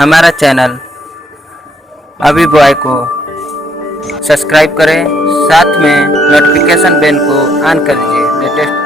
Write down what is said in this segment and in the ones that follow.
हमारा चैनल अभी बॉय को सब्सक्राइब करें, साथ में नोटिफिकेशन बेल को ऑन कर दीजिए लेटेस्ट।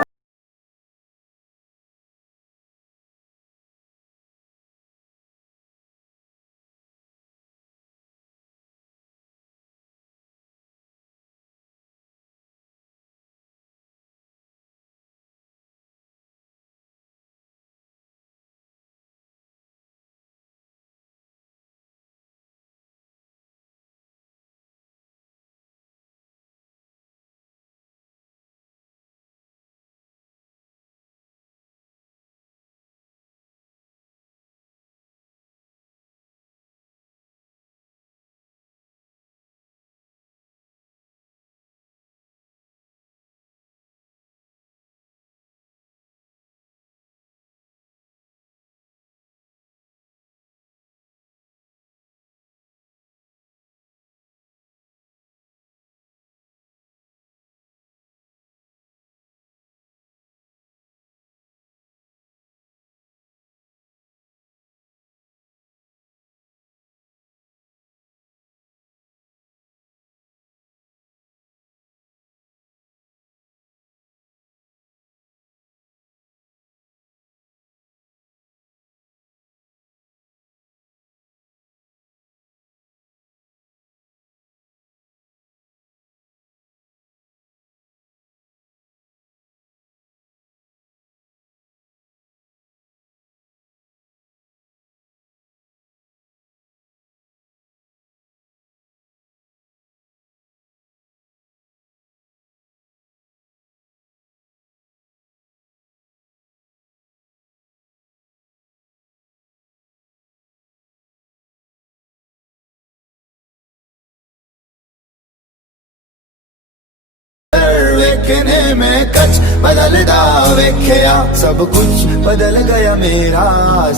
वेखने में कच बदलदा वेख्या, सब कुछ बदल गया मेरा,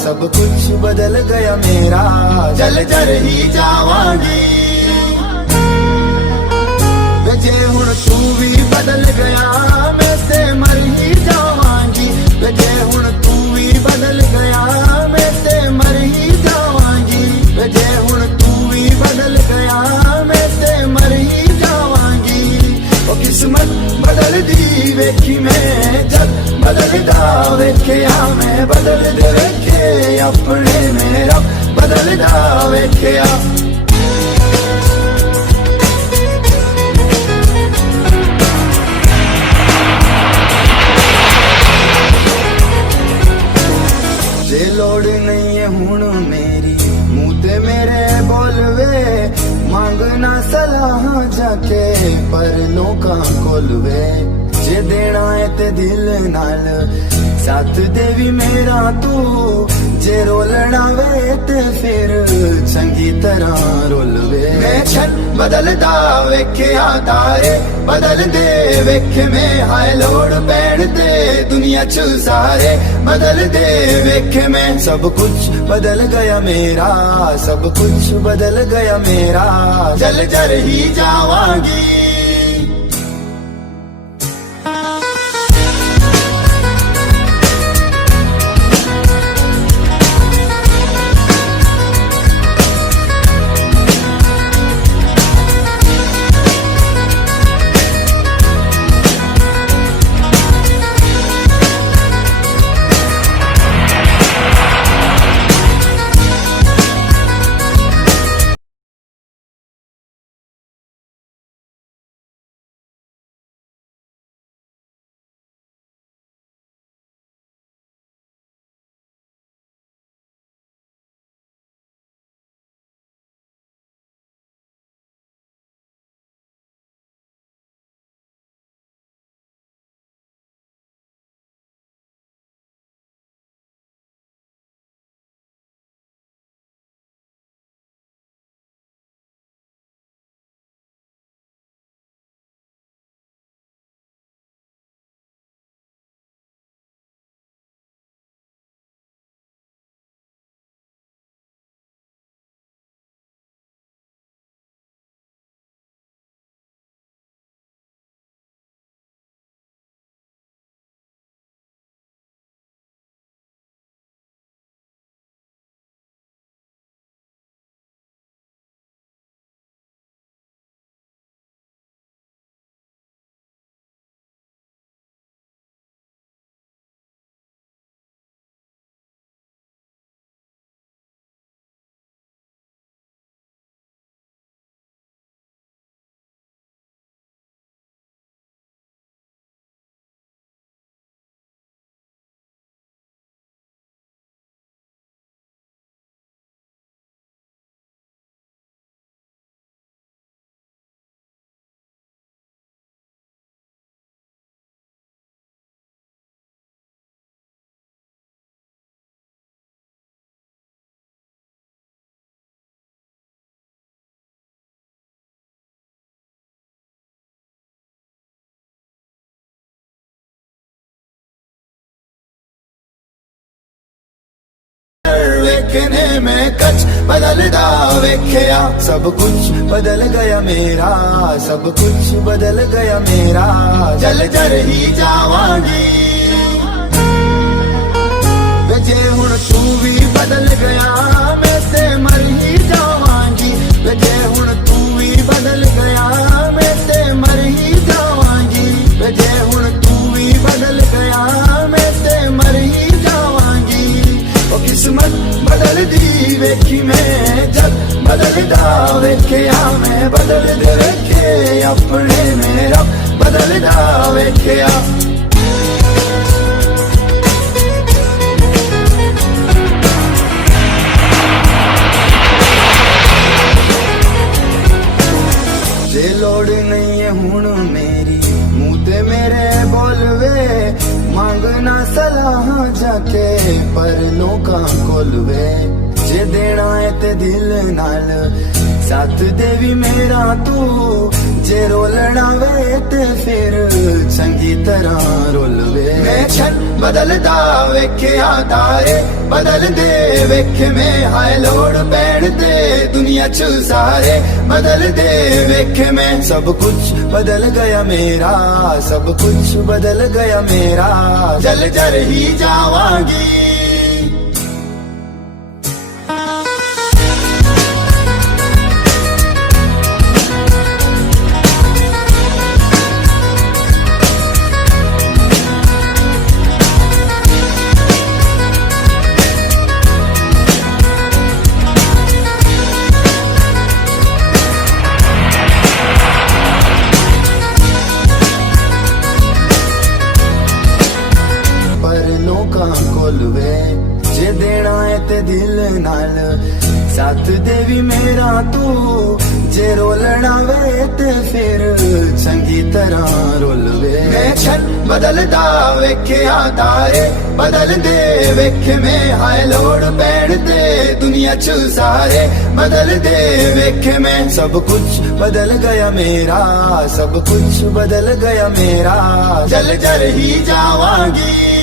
सब कुछ बदल गया मेरा। जल जर ही जावांगी जे हुण तू भी बदल गया, मैं से मर ही जावांगी। जे हुण तू भी बदल गया, मैं से मर ही जावांगी। जे हुण तू भी बदल गया, मैं से मर ही जावांगी। ओ किस्मत बदल दी वेखी मैं, जग बदलदा वेख्या मैं, बदल दे वेखे अपने मेरा, बदलदा वेख्या। जे लोड़ नहीं है हुण मेरी, मुँह ते मेरे बोलवे, मांगना सलाह जाके पर लोकां कोल वे। जे देना है ते दिल नाल साथ देवी मेरा तू, जे रोलना वे ते फिर चंगी तरह रोलवे। मैं छन बदलदा वेख्या तारे, बदल दे वेखे में, हाय लोड़ पैण दे दुनिया च सारे, बदल दे वेखे में। सब कुछ बदल गया मेरा, सब कुछ बदल गया मेरा। जल जर ही जावांगी। वेखने मैं कच बदलदा वेख्या सब कुछ बदल गया मेरा सब कुछ बदल गया मेरा जल जर ही जावांगी वे जे हुण तू भी बदल गया मैं ते मर ही जावांगी वे जे हुण तू भी बदल गया मैं ते मर ही जावांगी वे जे हुण तू भी बदल गया मैं ते मर ही जावांगी ओ किस्मत बदल दी वेखी मैं जग बदलदा वेख्या मैं बदल दे वेखे अपने मेरा बदलदा वेख्या जे लोड़ नहीं है हुण मेरी मुंह ते मेरे बोलवे मांगना सलाह जाके पर लोकां कोलवे जे देना है ते दिल नाल साथ देवी मेरा तू जे रोलना वे ते फिर चंगी तरह रोलवे मैं छन बदलदा वेख्या तारे बदल दे वेखे में हाय लोड़ पैण दे दुनिया च सारे बदल दे वेखे में सब कुछ बदल गया मेरा सब कुछ बदल गया मेरा जल जर ही जावांगी कोलवे जे देना है ते दिल नाल साथ देवी मेरा तू जे रोलना वे ते फिर चंगी तरह रोलवे मैं छन बदलदा वेख्या तारे बदल दे वेखे में हाय लोड़ पैण दे दुनिया च सारे बदल दे वेखे में सब कुछ बदल गया मेरा सब कुछ बदल गया मेरा जल जर ही जावांगी